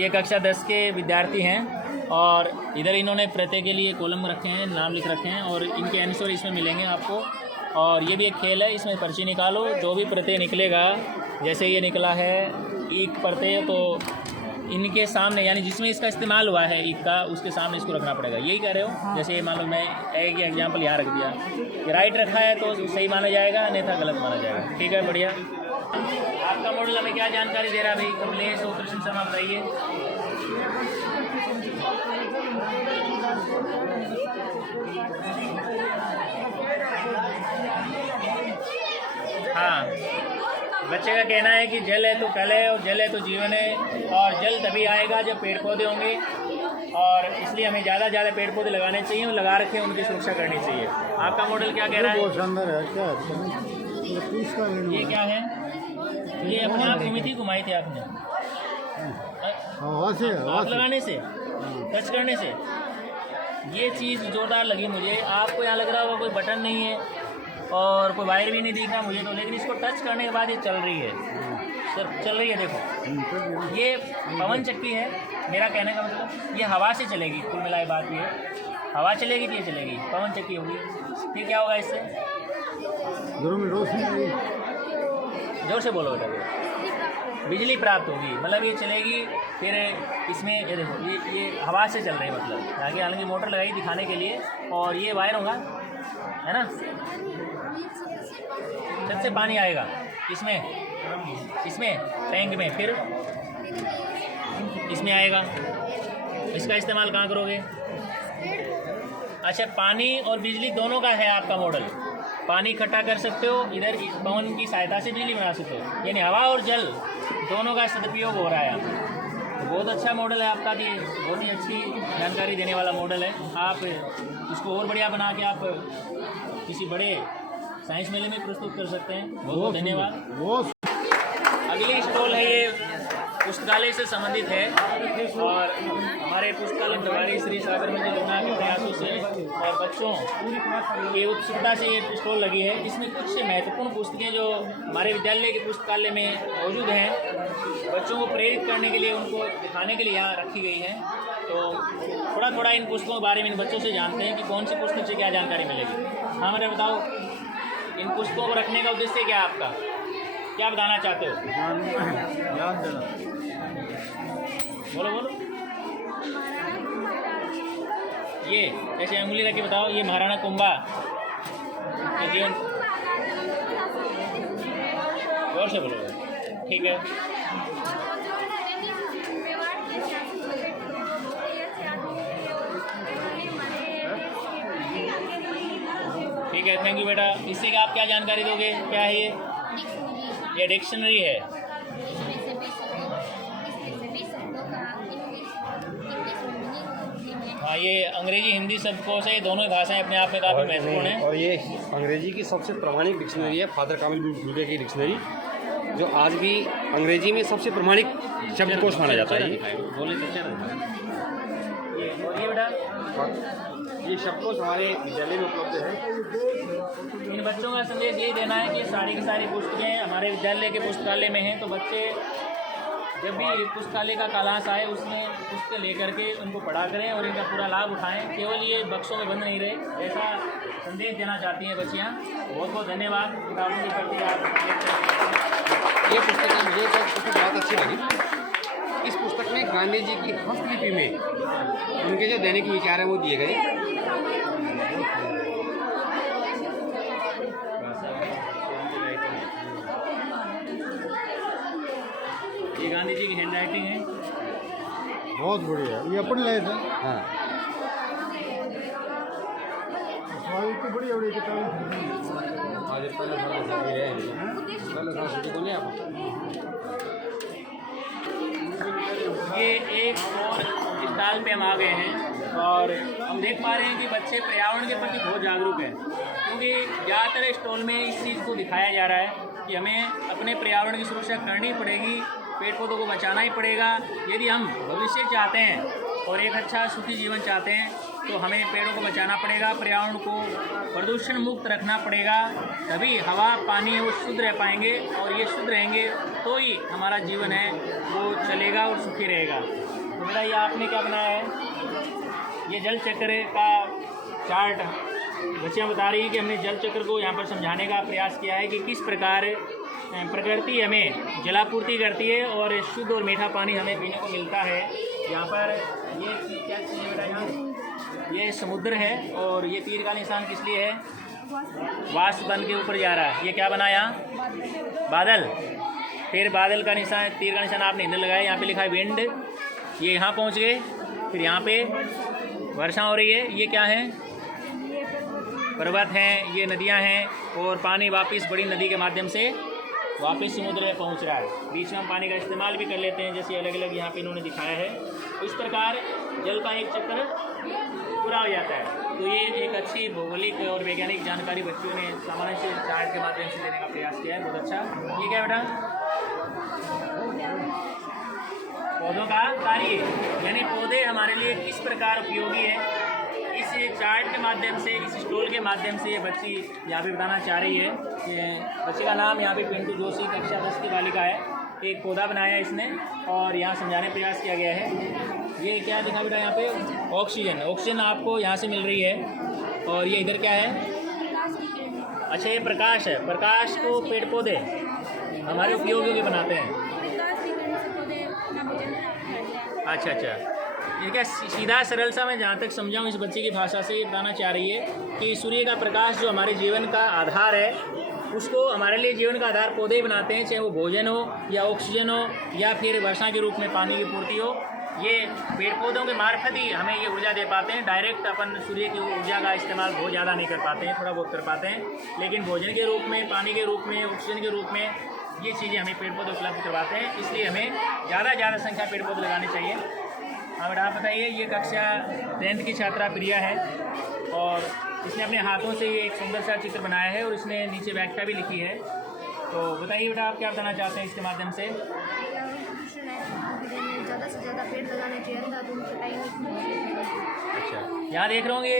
ये कक्षा 10 के विद्यार्थी हैं और इधर इन्होंने प्रत्यय के लिए कॉलम रखे हैं, नाम लिख रखे हैं और इनके आंसर इसमें मिलेंगे आपको। और ये भी एक खेल है, इसमें पर्ची निकालो, जो भी प्रत्यय निकलेगा, जैसे ये निकला है ईक प्रत्यय, तो इनके सामने यानी जिसमें इसका इस्तेमाल हुआ है ईक का, उसके सामने इसको रखना पड़ेगा। यही कह रहे हो? जैसे ये मान लो मैं एक एग्जाम्पल यहाँ रख दिया, ये राइट रखा है तो सही माना जाएगा, अन्यथा गलत माना जाएगा। ठीक है, बढ़िया। आपका मॉडल हमें क्या जानकारी दे रहा है भाई? कमलेश और कृष्ण शर्मा, बताइए। हाँ, बच्चे का कहना है कि जल है तो कल है और जल है तो जीवन है, और जल तभी आएगा जब पेड़ पौधे होंगे, और इसलिए हमें ज़्यादा से ज़्यादा पेड़ पौधे लगाने चाहिए और लगा रखे उनकी सुरक्षा करनी चाहिए। आपका मॉडल क्या कह रहा है? बहुत शानदार है। क्या ये क्या है? ये अपने आप समिति घुमाई थी आपने? हवा से हाथ लगाने से, टच करने से ये चीज़ जोरदार लगी मुझे। आपको यहाँ लग रहा होगा कोई बटन नहीं है और कोई वायर भी नहीं दिख रहा मुझे तो, लेकिन इसको टच करने के बाद ये चल रही है सर, चल रही है। देखो ये पवन चक्की है, मेरा कहने का मतलब ये हवा से चलेगी। कुल मिलाए बात ये हवा चलेगी तो ये चलेगी, पवन चक्की होगी। फिर क्या होगा इससे? घरों में रोशनी आएगी। जोर से बोलो बेटा। बिजली प्राप्त होगी, मतलब ये चलेगी। फिर इसमें ये देखो, ये हवा से चल रही है, मतलब आगे हालांकि मोटर लगाई दिखाने के लिए, और ये वायर होगा, है ना। छत से पानी आएगा इसमें टैंक में, फिर इसमें आएगा। इसका इस्तेमाल कहाँ करोगे? अच्छा, पानी और बिजली दोनों का है आपका मॉडल। पानी इकट्ठा कर सकते हो, इधर पवन की सहायता से बिजली बना सकते हो, यानी हवा और जल दोनों का सदुपयोग हो रहा है यहाँ पे। तो बहुत अच्छा मॉडल है आपका, कि बहुत ही अच्छी जानकारी देने वाला मॉडल है। आप इसको और बढ़िया बना के आप किसी बड़े साइंस मेले में प्रस्तुत कर सकते हैं। बहुत बहुत धन्यवाद। अगली स्टॉल है, ये पुस्तकालय से संबंधित है, और हमारे पुस्तकालय प्रभारी श्री सागर में लोना के प्रयासों से और बच्चों की उत्सुकता से ये स्टॉल लगी है। इसमें कुछ महत्वपूर्ण पुस्तकें जो हमारे विद्यालय के पुस्तकालय में मौजूद हैं, बच्चों को प्रेरित करने के लिए, उनको दिखाने के लिए यहाँ रखी गई हैं। तो थोड़ा थोड़ा इन पुस्तकों के बारे में इन बच्चों से जानते हैं कि कौन सी पुस्तक से क्या जानकारी मिलेगी। हाँ, मुझे बताओ, इन पुस्तकों को रखने का उद्देश्य क्या है आपका? क्या बताना चाहते हो? ज्ञान देना। बोलो। ये ऐसे अंगुली रख के बताओ, ये महाराणा कुंभा के जीवन। जोर से बोलो, ठीक है। ठीक है, थैंक यू बेटा। इससे आप क्या जानकारी दोगे? क्या है ये डिक्शनरी है। हाँ, ये अंग्रेजी हिंदी शब्दकोश है, दोनों ही भाषाएं अपने आप में काफ़ी महत्वपूर्ण हैं। और ये अंग्रेजी की सबसे प्रमाणिक डिक्शनरी है, फादर कामिल बुल्गे की डिक्शनरी, जो आज भी अंग्रेजी में सबसे प्रमाणिक शब्दकोश माना जाता है। बोले तो ये बेटा, ये शब्दकोश हमारे विद्यालय में उपलब्ध है। इन बच्चों का संदेश यही देना है कि सारी की सारी पुस्तकें हमारे विद्यालय के पुस्तकालय में हैं, तो बच्चे जब भी पुस्तकालय का कालांश आए उसमें पुस्तकें लेकर के उनको पढ़ा करें और इनका पूरा लाभ उठाएं। केवल ये बक्सों में बंद नहीं रहे, ऐसा संदेश देना चाहती हैं बच्चियाँ। बहुत बहुत धन्यवाद किताबों के प्रति आप। ये पुस्तक मुझे बहुत अच्छी लगी। इस पुस्तक में गांधी जी की हस्तलिपि में उनके जो दैनिक विचार हैं वो दिए गए। ये गांधी जी की हैंड राइटिंग है, बहुत बढ़िया। ये अपने लाए थे। हाँ, इतनी बढ़िया बढ़िया किताबें। ये एक और स्टॉल पे हम आ गए हैं और हम देख पा रहे हैं कि बच्चे पर्यावरण के प्रति बहुत जागरूक हैं, क्योंकि ज़्यादातर स्टॉल में इस चीज़ को दिखाया जा रहा है कि हमें अपने पर्यावरण की सुरक्षा करनी पड़ेगी, पेड़ पौधों को बचाना ही पड़ेगा। यदि हम भविष्य चाहते हैं और एक अच्छा सुखी जीवन चाहते हैं तो हमें पेड़ों को बचाना पड़ेगा, पर्यावरण को प्रदूषण मुक्त रखना पड़ेगा, तभी हवा पानी है वो शुद्ध रह पाएंगे, और ये शुद्ध रहेंगे तो ही हमारा जीवन है वो चलेगा और सुखी रहेगा। तो मेरा ये आपने क्या बनाया है, ये जल चक्र का चार्ट बच्चियाँ बता रही हैं कि हमने जल चक्र को यहाँ पर समझाने का प्रयास किया है कि किस प्रकार प्रकृति हमें जलापूर्ति करती है और शुद्ध और मीठा पानी हमें पीने को मिलता है। यहाँ पर ये क्या चीज़ है बेटा, यहाँ ये समुद्र है और ये तीर का निशान किस लिए है, वाष्प बन के ऊपर जा रहा है। ये क्या बना यहाँ, बादल। फिर बादल का निशान, तीर का निशान आपने इधर लगाया, यहाँ पे लिखा है विंड। ये यहाँ पहुँच गए, फिर यहाँ पे वर्षा हो रही है। ये क्या है, पर्वत हैं, ये नदियाँ हैं, और पानी वापस बड़ी नदी के माध्यम से वापस समुद्र में पहुंच रहा है। बीच में हम पानी का इस्तेमाल भी कर लेते हैं, जैसे अलग अलग यहाँ पे इन्होंने दिखाया है। तो इस प्रकार जल का एक चक्र पूरा हो जाता है। तो ये एक अच्छी भौगोलिक और वैज्ञानिक जानकारी बच्चों ने सामान्य से चार्ट के माध्यम से देने का प्रयास किया है, बहुत अच्छा। ये क्या बेटा, पौधों का कार्य, यानी पौधे हमारे लिए किस प्रकार उपयोगी है, इस चार्ट के माध्यम से, इस स्टोल के माध्यम से ये बच्ची यहाँ पे बताना चाह रही है कि बच्चे का नाम यहाँ पे पिंटू जोशी, कक्षा 10 की बालिका है। एक पौधा बनाया इसने और यहाँ समझाने का प्रयास किया गया है। ये क्या दिखा बेटा यहाँ पे? ऑक्सीजन। ऑक्सीजन आपको यहाँ से मिल रही है। और ये इधर क्या है? अच्छा, ये प्रकाश है। प्रकाश को पेड़ पौधे हमारे उपयोगियों के बनाते हैं। अच्छा अच्छा, ये क्या सीधा सरल सा मैं जहाँ तक समझाऊँ इस बच्चे की भाषा से बताना चाह रही है कि सूर्य का प्रकाश जो हमारे जीवन का आधार है, उसको हमारे लिए जीवन का आधार पौधे ही बनाते हैं, चाहे वो भोजन हो या ऑक्सीजन हो या फिर वर्षा के रूप में पानी की पूर्ति हो। ये पेड़ पौधों के मार्फत ही हमें ये ऊर्जा दे पाते हैं। डायरेक्ट अपन सूर्य की ऊर्जा का इस्तेमाल बहुत ज़्यादा नहीं कर पाते हैं, थोड़ा बहुत कर पाते हैं, लेकिन भोजन के रूप में, पानी के रूप में, ऑक्सीजन के रूप में ये चीज़ें हमें पेड़ पौधे उपलब्ध करवाते हैं। इसलिए हमें ज़्यादा संख्या पेड़ पौधे लगाने चाहिए। हाँ बेटा, आप बताइए। ये कक्षा 10th की छात्रा प्रिया है और इसने अपने हाथों से ये एक सुंदर सा चित्र बनाया है और इसने नीचे व्याख्या भी लिखी है। तो बताइए बेटा, आप क्या बताना चाहते हैं इसके माध्यम से? ज़्यादा से ज़्यादा पेड़ लगाने चाहिए। अच्छा, यहाँ देख रहे होंगे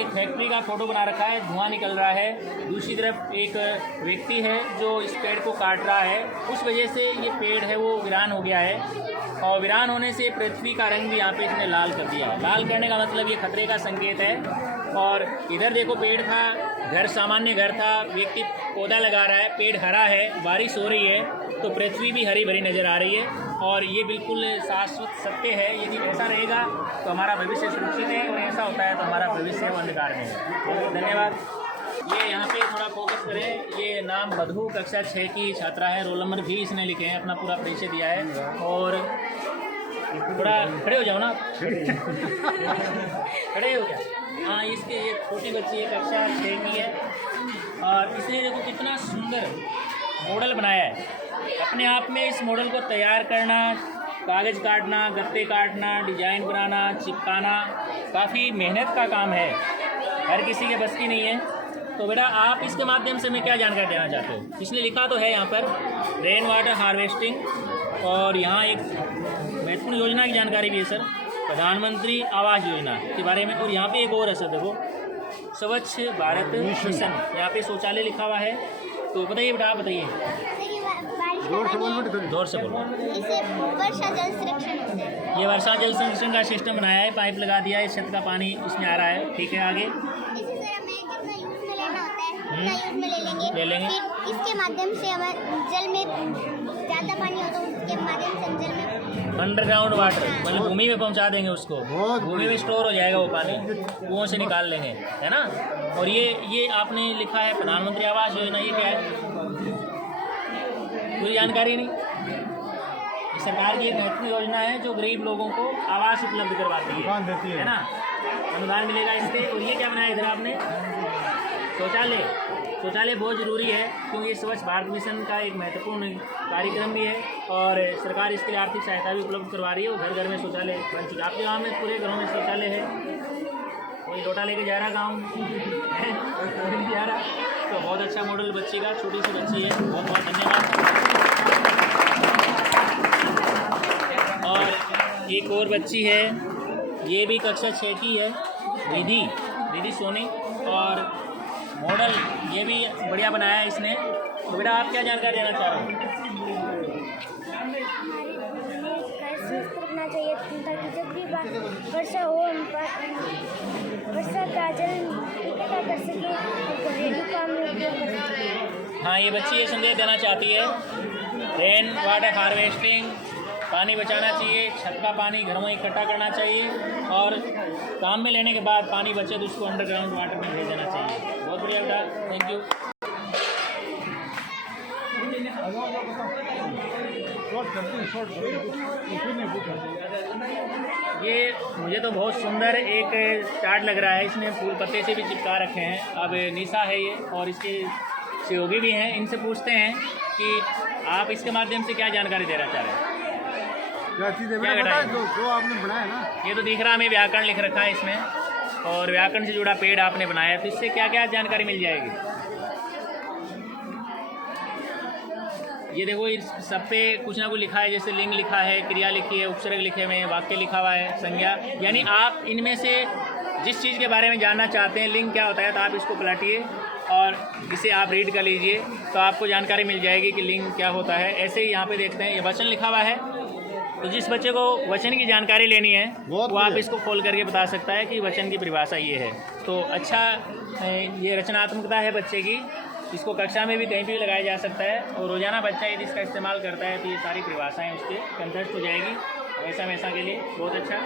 एक फैक्ट्री का फोटो बना रखा है, धुआं निकल रहा है। दूसरी तरफ एक व्यक्ति है जो इस पेड़ को काट रहा है। उस वजह से ये पेड़ है वो वीरान हो गया है और वीरान होने से पृथ्वी का रंग भी यहाँ पे इसने लाल कर दिया है। लाल करने का मतलब ये खतरे का संकेत है। और इधर देखो, पेड़ था, घर सामान्य घर था, व्यक्ति पौधा लगा रहा है, पेड़ हरा है, बारिश हो रही है तो पृथ्वी भी हरी भरी नज़र आ रही है। और ये बिल्कुल शाश्वत सत्य है। यदि ऐसा रहेगा तो हमारा भविष्य सुरक्षित है और ऐसा होता है तो हमारा भविष्य अंधकार में है। बहुत बहुत धन्यवाद। ये यहाँ पे थोड़ा फोकस करें। ये नाम मधु, कक्षा 6 की छात्रा है। रोल नंबर भी इसने लिखे हैं, अपना पूरा परिचय दिया है। और थोड़ा खड़े हो जाओ ना, खड़े हो गया। हाँ, इसके ये छोटी बच्ची है, कक्षा 6 की है और इसने देखो कितना सुंदर मॉडल बनाया है। अपने आप में इस मॉडल को तैयार करना, कागज़ काटना, गत्ते काटना, डिजाइन बनाना, चिपकाना काफ़ी मेहनत का काम है, हर किसी के बस की नहीं है। तो बेटा, आप इसके माध्यम से मैं क्या जानकारी देना चाहते हो? इसने लिखा तो है यहाँ पर रेन वाटर हार्वेस्टिंग और यहाँ एक महत्वपूर्ण योजना की जानकारी भी है सर, प्रधानमंत्री आवास योजना के बारे में। और यहाँ पे एक और है सर, देखो स्वच्छ भारत मिशन, यहाँ पे शौचालय लिखा हुआ है। तो बताइए बेटा, आप बताइए। जोर से बोलो। इसे वर्षा जल संरक्षण होता है। ये वर्षा जल संरक्षण का सिस्टम बनाया है, पाइप लगा दिया है, छत का पानी इसमें आ रहा है। ठीक है, आगे। इसी तरह हमें जितना यूज में लेना होता है उतना यूज में ले लेंगे। फिर इसके माध्यम से हमें जल में ज़्यादा पानी हो तो उसके माध्यम से हम जल में अंडरग्राउंड वाटर मतलब भूमि में पहुंचा देंगे उसको, भूमि में स्टोर हो जाएगा वो पानी, कुओं से निकाल लेंगे, है ना। और ये आपने लिखा है प्रधानमंत्री आवास योजना। ये क्या है? पूरी जानकारी नहीं। ये सरकार की एक महत्वपूर्ण योजना है जो गरीब लोगों को आवास उपलब्ध करवाती है ना, अनुदान मिलेगा इससे। और ये क्या बनाया इधर आपने? शौचालय। शौचालय बहुत ज़रूरी है क्योंकि स्वच्छ भारत मिशन का एक महत्वपूर्ण कार्यक्रम भी है और सरकार इसके लिए आर्थिक सहायता भी उपलब्ध करवा रही है। वो घर घर में शौचालय बन चुका है। आपके गाँव में पूरे घरों में शौचालय है? कोई लोटा लेके जा रहा गाँव नहीं जा रहा? तो बहुत अच्छा मॉडल बच्ची का, छोटी सी बच्ची है। बहुत बहुत धन्यवाद। और एक और बच्ची है, ये भी कक्षा 6 की है, रिधि सोनी। और मॉडल ये भी बढ़िया बनाया है इसने। तो बेटा, आप क्या जानकारी देना चाह रहे हो? रखना चाहिए ताकि जब भी वर्षा हो वर्षा का जल इकट्ठा कर सके और घरेलू काम में उपयोग कर सके। हाँ, ये बच्ची ये संदेश देना चाहती है, रेन वाटर हार्वेस्टिंग, पानी बचाना चाहिए, छत का पानी घरों में इकट्ठा करना चाहिए और काम में लेने के बाद पानी बचे तो उसको अंडरग्राउंड वाटर में भेज देना चाहिए। बहुत बढ़िया बेटा, थैंक यू। ये मुझे तो बहुत सुंदर एक चार्ट लग रहा है। इसमें फूल पत्ते से भी चिपका रखे हैं। अब निशा है ये और इसके सहयोगी भी हैं। इनसे पूछते हैं कि आप इसके माध्यम से क्या जानकारी देना चाह रहे हैं? क्या चीज़ है बेटा? जो आपने बनाया ना, ये तो दिख रहा है, हमें व्याकरण लिख रखा है इसमें और व्याकरण से जुड़ा पेड़ आपने बनाया है। तो इससे क्या क्या जानकारी मिल जाएगी? ये देखो, इस सब पे कुछ ना कुछ लिखा है, जैसे लिंग लिखा है, क्रिया लिखी है, उपसर्ग लिखे हुए हैं, वाक्य लिखा हुआ है, संज्ञा। यानी आप इनमें से जिस चीज़ के बारे में जानना चाहते हैं लिंक क्या होता है, तो आप इसको पलटिए और इसे आप रीड कर लीजिए तो आपको जानकारी मिल जाएगी कि लिंग क्या होता है। ऐसे ही यहाँ पे देखते हैं ये वचन लिखा हुआ है, तो जिस बच्चे को वचन की जानकारी लेनी है वो आप इसको खोल करके बता सकता है कि वचन की परिभाषा ये है। तो अच्छा ये रचनात्मकता है बच्चे की, इसको कक्षा में भी कहीं भी लगाया जा सकता है और रोज़ाना बच्चा यदि इसका इस्तेमाल करता है तो ये सारी परिभाषाएँ उसके कंठस्थ हो जाएगी हमेशा हमेशा के लिए। बहुत अच्छा।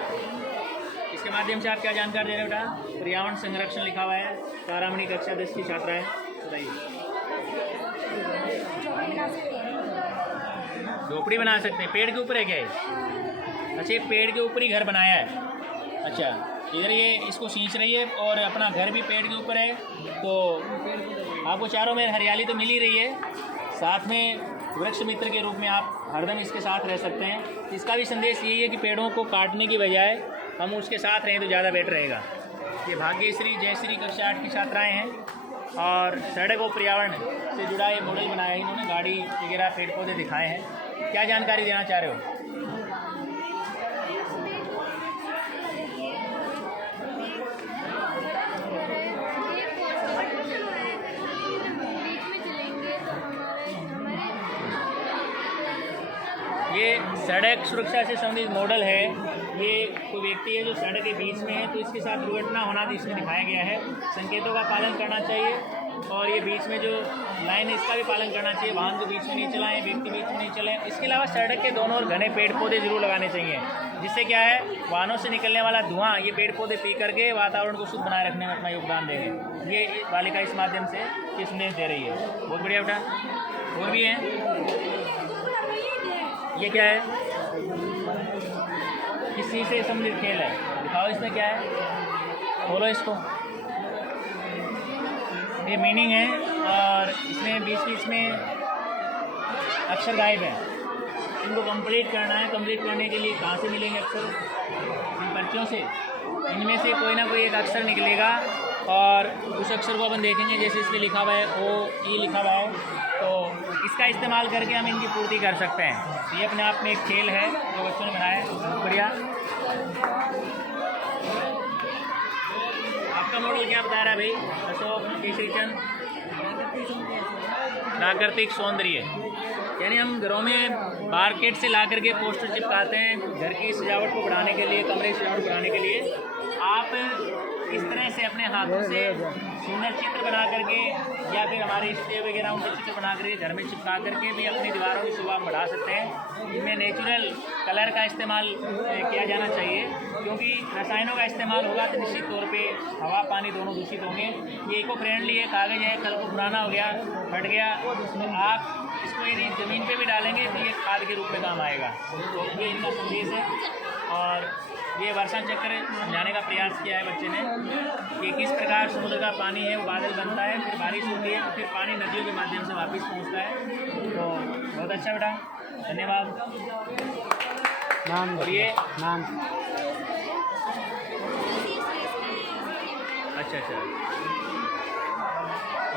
इसके माध्यम से आप क्या जानकारी दे रहे हो बेटा? पर्यावरण संरक्षण लिखा हुआ है। तारामणि कक्षा 10 की छात्रा है, बताइए। झोपड़ी बना सकते हैं, पेड़ के ऊपर है क्या ये? अच्छा, ये पेड़ के ऊपर ही घर बनाया है। अच्छा, इधर ये इसको सींच रही है और अपना घर भी पेड़ के ऊपर है, तो आपको चारों में हरियाली तो मिल ही रही है, साथ में वृक्ष मित्र के रूप में आप हरदम इसके साथ रह सकते हैं। इसका भी संदेश यही है कि पेड़ों को काटने की बजाय हम उसके साथ रहें तो ज़्यादा बेटर रहेगा। ये भाग्यश्री जयश्री कक्षा 8 की छात्राएँ हैं और सड़क और पर्यावरण से जुड़ा ये मॉडल बनाया है इन्होंने, गाड़ी वगैरह पेड़ पौधे दिखाए हैं। क्या जानकारी देना चाह रहे हो? ये सड़क सुरक्षा से संबंधित मॉडल है। ये कोई व्यक्ति है जो सड़क के बीच में है, तो इसके साथ दुर्घटना होना तो इसमें दिखाया गया है। संकेतों का पालन करना चाहिए और ये बीच में जो लाइन है इसका भी पालन करना चाहिए। वाहन को बीच में नहीं चलाएं, व्यक्ति बीच में नहीं चलें। इसके अलावा सड़क के दोनों ओर घने पेड़ पौधे जरूर लगाने चाहिए, जिससे क्या है वाहनों से निकलने वाला धुआं ये पेड़ पौधे पी करके वातावरण को शुद्ध बनाए रखने में अपना योगदान देंगे। ये बालिका इस माध्यम से ये संदेश दे रही है। बहुत बढ़िया बेटा। और भी है, ये क्या है? किस चीज़ से संबंधित खेल है? दिखाओ इसमें क्या है, खोलो इसको। ये मीनिंग है और इसमें बीच बीच में अक्षर गायब है, इनको कंप्लीट करना है। कंप्लीट करने के लिए कहाँ से मिलेंगे अक्षर? इन पर्चियों से। इनमें से कोई ना कोई एक अक्षर निकलेगा और उस अक्षर को अपन देखेंगे। जैसे इसमें लिखा हुआ है O E लिखा हुआ है, तो इसका इस्तेमाल करके हम इनकी पूर्ति कर सकते हैं। ये अपने आप में एक खेल है जो बच्चों ने बनाया है। बढ़िया। आपका मॉडल क्या बता रहा है भाई? अशोक केसरी चंद, प्राकृतिक सौंदर्य, यानी हम घरों में मार्केट से ला करके पोस्टर चिपकाते हैं घर की सजावट को बढ़ाने के लिए, कमरे की सजावट बढ़ाने के लिए। आप इस तरह से अपने हाथों से सुंदर चित्र बना करके या फिर हमारे इष्टदेव वगैरह उनके चित्र बना करके घर में चिपका करके भी अपनी दीवारों की शोभा बढ़ा सकते हैं। इनमें नेचुरल कलर का इस्तेमाल किया जाना चाहिए, क्योंकि रसायनों का इस्तेमाल होगा तो निश्चित तौर पे हवा पानी दोनों दूषित होंगे। ये इको फ्रेंडली है, कागज़ है, कल को पुराना हो गया, फट गया, तो आप इसको यदि ज़मीन पे भी डालेंगे तो ये खाद के रूप में काम आएगा। तो ये इनका संदेश है। और ये वर्षा चक्र समझाने का प्रयास किया है बच्चे ने कि किस प्रकार समुद्र का पानी है वो बादल बनता है, फिर बारिश होती है, फिर पानी नदियों के माध्यम से वापस पहुंचता है। तो बहुत अच्छा बेटा, धन्यवाद। नाम और ये नाम अच्छा,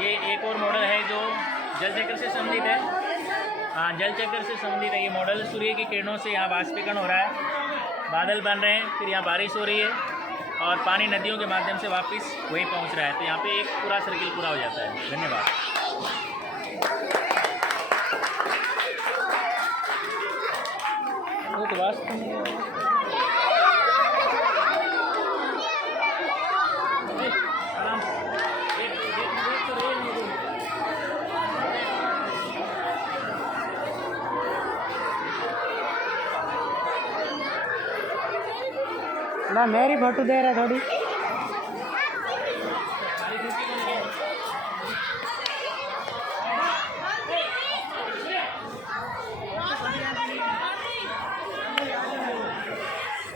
ये एक और मॉडल है जो जल चक्र से संबंधित है। हाँ, जल चक्र से संबंधित है ये मॉडल। सूर्य की किरणों से यहाँ वाष्पीकरण हो रहा है, बादल बन रहे हैं, फिर यहाँ बारिश हो रही है और पानी नदियों के माध्यम से वापस वहीं पहुँच रहा है। तो यहाँ पे एक पूरा सर्किल पूरा हो जाता है। धन्यवाद। तो वास्तव में ना मेरी फोटो दे रहा थोड़ी।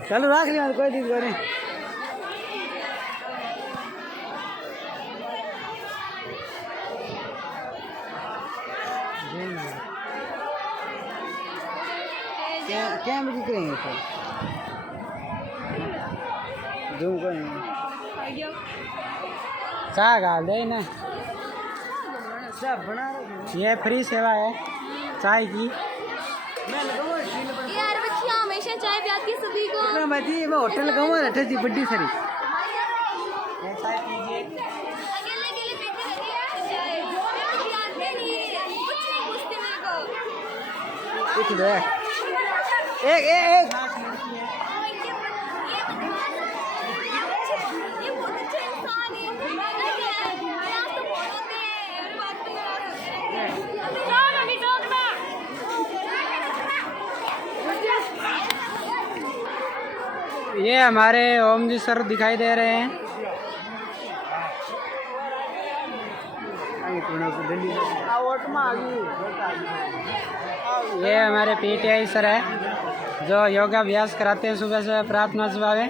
चलो रख लिया, कोई दिक्कत नहीं। क्या मुझे करेंगे सर? जूम करेंगे, चाय डाल दे ना, सब बना रहे। ये फ्री सेवा है चाय की। यार बच्चियाँ हमेशा चाय पियाती सभी को। मैं होटल लगाऊंगा, बड़ी सारी अकेले अकेले पीछे लगे जाए आते नहीं कुछ नहीं पूछते मेरे को कुछ देख एक एक एक ये बहुत अच्छे इंसान है क्लास तो बहुत होते हैं बात तो ये हमारे ओम जी सर दिखाई दे रहे हैं। ये हमारे पीटीआई सर है जो योगाभ्यास कराते हैं सुबह सुबह प्रार्थना सभा में।